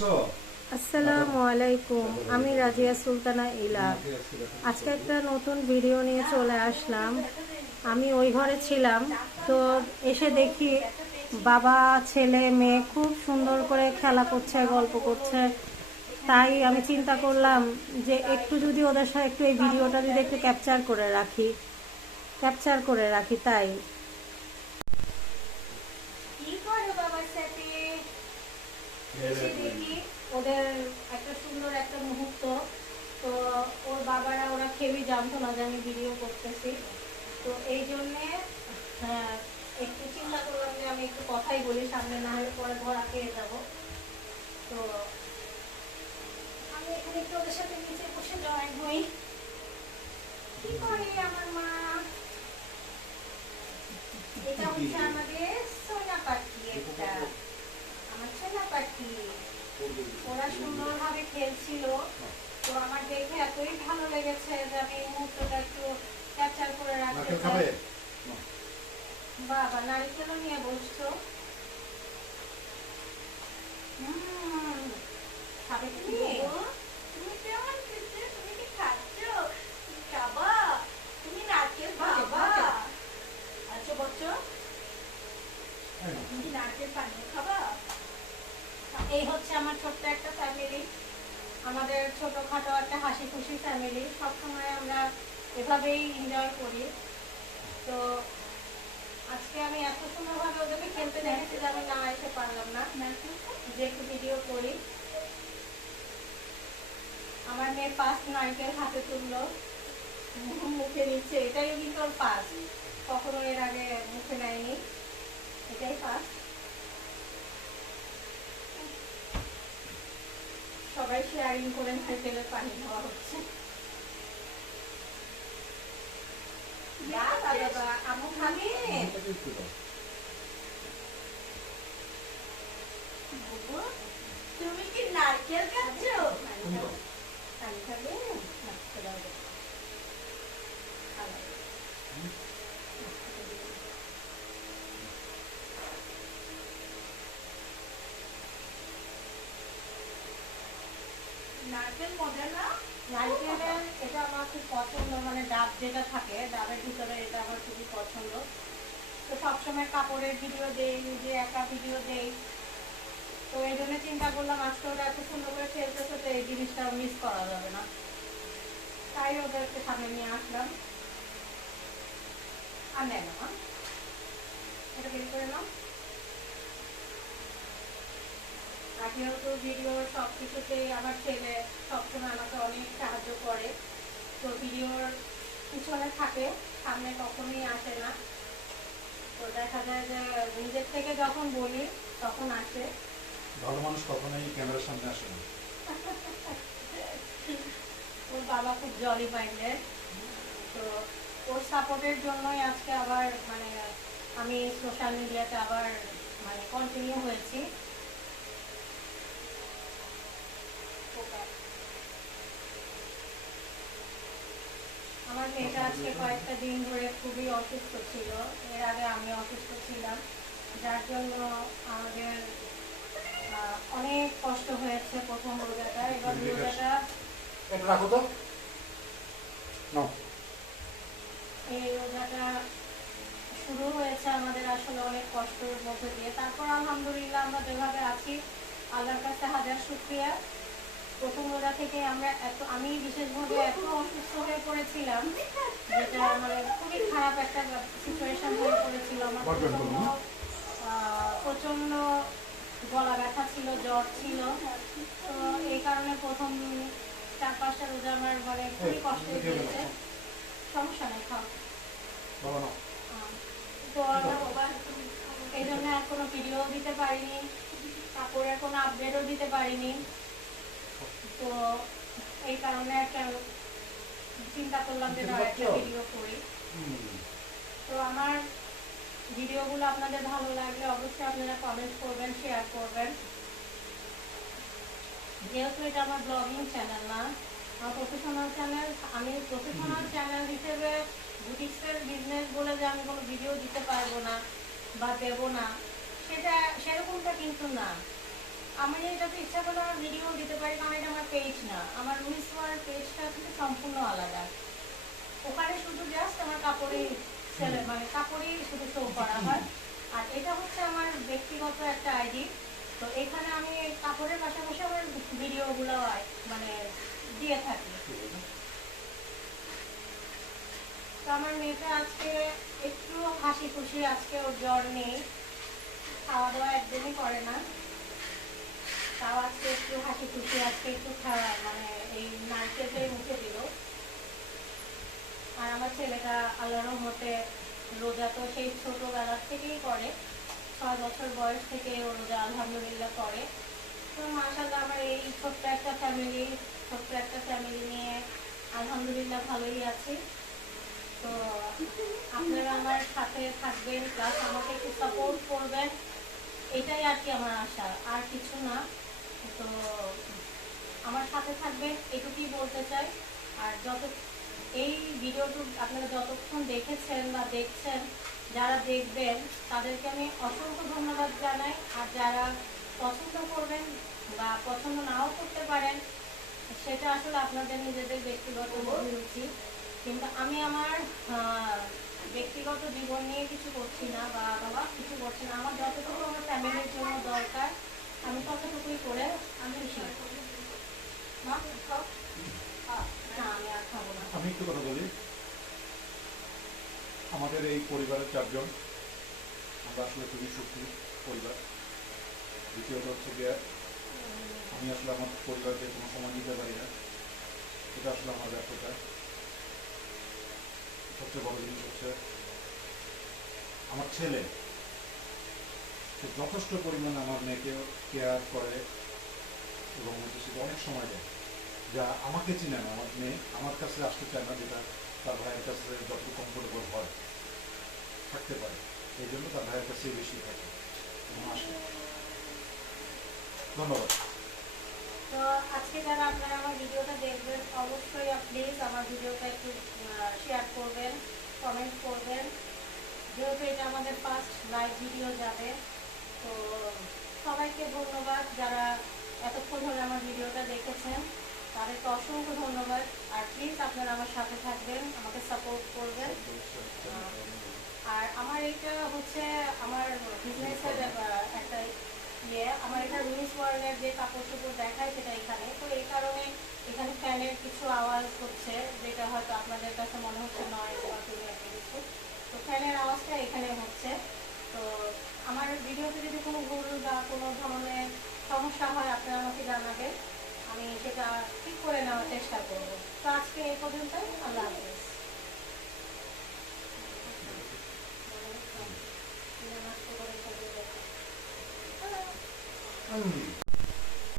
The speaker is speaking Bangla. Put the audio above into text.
আসসালামু আলাইকুম, আমি রাজিয়া সুলতানা ইলা। আজকে একটা নতুন ভিডিও নিয়ে চলে আসলাম। আমি ওই ঘরে ছিলাম, তো এসে দেখি বাবা ছেলে মেয়ে খুব সুন্দর করে খেলা করছে, গল্প করছে। তাই আমি চিন্তা করলাম যে একটু যদি ওদের সাথে একটু এই ভিডিওটা যদি একটু ক্যাপচার করে রাখি তাই। কি করো বাবার সাথে? এসে দেখি ওদের একটা সুন্দর একটা মুহূর্ত। তো ওর বাবারা ওরা কেউই জানতো না যে আমি ভিডিও করতেছি। তো এই জন্যে একটু চিন্তা করলাম যে আমি একটু কথাই বলি, সামনে না হলে পরে ধরা খেয়ে যাবো। তো আমি এখানে একটু ওদের সাথে নিচে বসে জয়েন হই। কি করে আমার মা? এটা হচ্ছে আমাদের সোনা পাখি, একটা আমার সোনা পাখি। ওরা সুন্দরভাবে খেলছিল, তো আমার দেখে এতই ভালো লেগেছে যে আমি এই মুহূর্তটা একটু ক্যাপচার করে রাখতে চাই। বাবা নারকেলও নিয়ে বসছো। খাবে তুমি? তুমি কেমন খেতে? তুমি কি খাচ্ছ? তুমি খাবা? তুমি নারকেল খাবা? আচ্ছা বচ্চো, তুমি কি নারকেল পানীয় খাবা? এই হচ্ছে আমার ছোট্ট একটা ফ্যামিলি, আমাদের ছোটখাটো একটা হাসি খুশি ফ্যামিলি। সবসময় আমরা এভাবেই এনজয় করি। তো আজকে আমি এত সুন্দরভাবে ওদেরকে খেলতে দেখেছি যে আমি না এসে পারলাম না যে একটু ভিডিও করি। আমার মেয়ে ফার্স্ট নারকেল হাতে তুললো, মুখে নিচ্ছে। এটাই কিন্তু ওর ফার্স্ট, কখনো এর আগে মুখে নেয়নি, এটাই ফার্স্ট। সবাই শেয়ারিং করে নারকেলের পানি খাওয়া হচ্ছে। আমু খাবে? তুমি কি নারকেল খাচ্ছ? পানি খাবে? নারকেল মজা না? নারকেলের এটা আমার খুব পছন্দ, মানে ডাব যেটা থাকে ডাবের ভিতরে, এটা আমার খুবই পছন্দ। তো সবসময় কাপড়ের ভিডিও দেই, নিজে একা ভিডিও দেই। তো এই জন্য চিন্তা করলাম আজকে ওরা এত সুন্দর করে খেলতেছে, তো এই জিনিসটা মিস করা যাবে না, তাই ওদেরকে সামনে নিয়ে আসলাম। আর নেয় না, এটা বের করে নাও। আর যেহেতু ভিডিওর সব কিছুতে আমার ছেলে সবসময় আমাকে অনেক সাহায্য করে, তো ভিডিওর পিছনে থাকে, সামনে কখনোই আসে না। তো দেখা যায় যে নিজের থেকে যখন বলি তখন আসে। ভালো মানুষ কখনোই ক্যামেরার সামনে আসে না। ওর বাবা খুব জলি মাইন্ডেড, তো ওর সাপোর্টের জন্যই আজকে আবার মানে আমি সোশ্যাল মিডিয়াতে আবার মানে কন্টিনিউ হয়েছি। আমার মেয়েটা আজকে কয়েকটা দিন ধরে খুবই অসুস্থ ছিল, এর আগে আমি অসুস্থ ছিলাম, যার জন্য আমাদের অনেক কষ্ট হয়েছে প্রথম রোজাটা। এবার রোজাটা রাখো তো, এই রোজাটা শুরু হয়েছে আমাদের আসলে অনেক কষ্টের মধ্যে দিয়ে। তারপর আলহামদুলিল্লাহ আমরা যেভাবে আছি আল্লাহর কাছে হাজার শুকরিয়া। প্রথম রোজা থেকে আমি বিশেষভাবে এত অসুস্থ হয়ে পড়েছিলাম, যেটা মানে খুবই খারাপ একটা সিচুয়েশন হয়ে পড়েছিল। আমার প্রচন্ড গলা ব্যথা ছিল, জ্বর ছিল। তো এই কারণে প্রথম 4-5টা রোজা আমার মানে খুবই কষ্ট হয়েছে। সমস্যা নেই, খাও। তো এই জন্য আর কোনো ভিডিও দিতে পারিনি, কাপড়ের কোনো আপডেটও দিতে পারিনি। তো এই কারণে একটা চিন্তা করলাম যে একটা ভিডিও করি। তো আমার ভিডিওগুলো আপনাদের ভালো লাগলে অবশ্যই আপনারা কমেন্ট করবেন, শেয়ার করবেন। যেহেতু এটা আমার ব্লগিং চ্যানেল না, আমার প্রফেশনাল চ্যানেল, আমি প্রফেশনাল চ্যানেল হিসেবে বুটিক্সের বিজনেস বলে যে আমি কোনো ভিডিও দিতে পারবো না বা দেবো না, সেরকমটা কিন্তু না। আমি এটাতে ইচ্ছা করলে আমার ভিডিও দিতে পারি, কারণ এটা আমার পেজ না। আমার মিস ওয়ার্ল্ড পেজটা কিন্তু সম্পূর্ণ আলাদা। ওখানে শুধু জাস্ট আমার কাপড়ই সেলে, মানে কাপড়ই শুধু শো করা হয়। আর এটা হচ্ছে আমার ব্যক্তিগত একটা আইডি। তো এখানে আমি কাপড়ের পাশাপাশি আমার ভিডিওগুলো মানে দিয়ে থাকি। তো আমার মেয়েটা আজকে একটু হাসি খুশি, আজকে ওর জ্বর নেই, খাওয়া দাওয়া একদমই করে না, তাও আজকে একটু হাসি খুশি, আজকে একটু খাওয়া মানে এই নারকেলটাই মুখে দিল। আর আমার ছেলেটা আল্লাহর রহমতে রোজা তো সেই ছোটবেলা থেকেই করে, 6 বছর বয়স থেকে ও রোজা আলহামদুলিল্লাহ করে। তো মাশাআল্লাহ আমার এই ছোট্ট একটা ফ্যামিলি নিয়ে আলহামদুলিল্লাহ ভালোই আছি। তো আপনারা আমার সাথে থাকবেন, প্লাস আমাকে একটু সাপোর্ট করবেন, এটাই আর কি আমার আশা, আর কিছু না। তো আমার সাথে থাকবেন এটুকুই বলতে চাই। আর এই ভিডিওটুকু আপনারা যতক্ষণ দেখেছেন বা দেখছেন, যারা দেখবেন তাদেরকে আমি অসংখ্য ধন্যবাদ জানাই। আর যারা পছন্দ করবেন বা পছন্দ নাও করতে পারেন, সেটা আসলে আপনাদের নিজেদের ব্যক্তিগত অভিরুচি। কিন্তু আমি আমার ব্যক্তিগত জীবন নিয়ে কিছু করছি না বা কিছু করছি না। আমার যতটুকু আমার ফ্যামিলির জন্য দরকার আমি ততটুকুই করে আমি খুশি। না আমি আর খাবো না। আমি একটু কথা বলি। আমাদের এই পরিবারের 4 জন, আমরা আসলে খুবই সুখী পরিবার। দ্বিতীয়ত হচ্ছে গিয়ে আমি আসলে আমার পরিবারকে কোনো সময় দিতে পারি না, এটা আসলে আমার ব্যর্থতা। সবচেয়ে বড় জিনিস হচ্ছে আমার ছেলে, সে যথেষ্ট পরিমাণে আমার মেয়েকে কেয়ার করে এবং হচ্ছে সে অনেক সময় দেয়, যা আমাকে চিনে না। আমার মেয়ে আমার কাছে আসতে চায় না, যেটা তার ভাইয়ের কাছে যতটুকু কমফোর্টেবল হয় থাকতে পারে, এই জন্য তার ভাইয়ের কাছেই বেশি থাকে এবং আসে। ধন্যবাদ। তো আজকে যারা আপনারা আমার ভিডিওটা দেখবেন, অবশ্যই প্লিজ আমার ভিডিওটা একটু শেয়ার করবেন, কমেন্ট করবেন, যেহেতু এটা আমাদের ফার্স্ট লাইভ ভিডিও যাবে। তো সবাইকে ধন্যবাদ যারা এতক্ষণ ধরে আমার ভিডিওটা দেখেছেন, তাদেরকে অসংখ্য ধন্যবাদ। আর প্লিজ আপনারা আমার সাথে থাকবেন, আমাকে সাপোর্ট করবেন। আর আমার এইটা হচ্ছে আমার বিজনেসের একটা আমার এটা মিস ওয়ার্ল্ডের যে কাপড় চোপড় দেখায় সেটা এখানে। তো এই কারণে এখানে ফ্যানের কিছু আওয়াজ হচ্ছে, যেটা হয়তো আপনাদের কাছে মনে হচ্ছে নয়েজ বা কোনো একটা কিছু। তো ফ্যানের আওয়াজটা এখানে হচ্ছে। তো আমার ভিডিওতে যদি কোনো ভুল বা কোনো ধরনের সমস্যা হয় আপনারা আমাকে জানাবেন, আমি সেটা ঠিক করে নেওয়ার চেষ্টা করব। তো আজকে এই পর্যন্তই, আল্লাহ হাফেজ।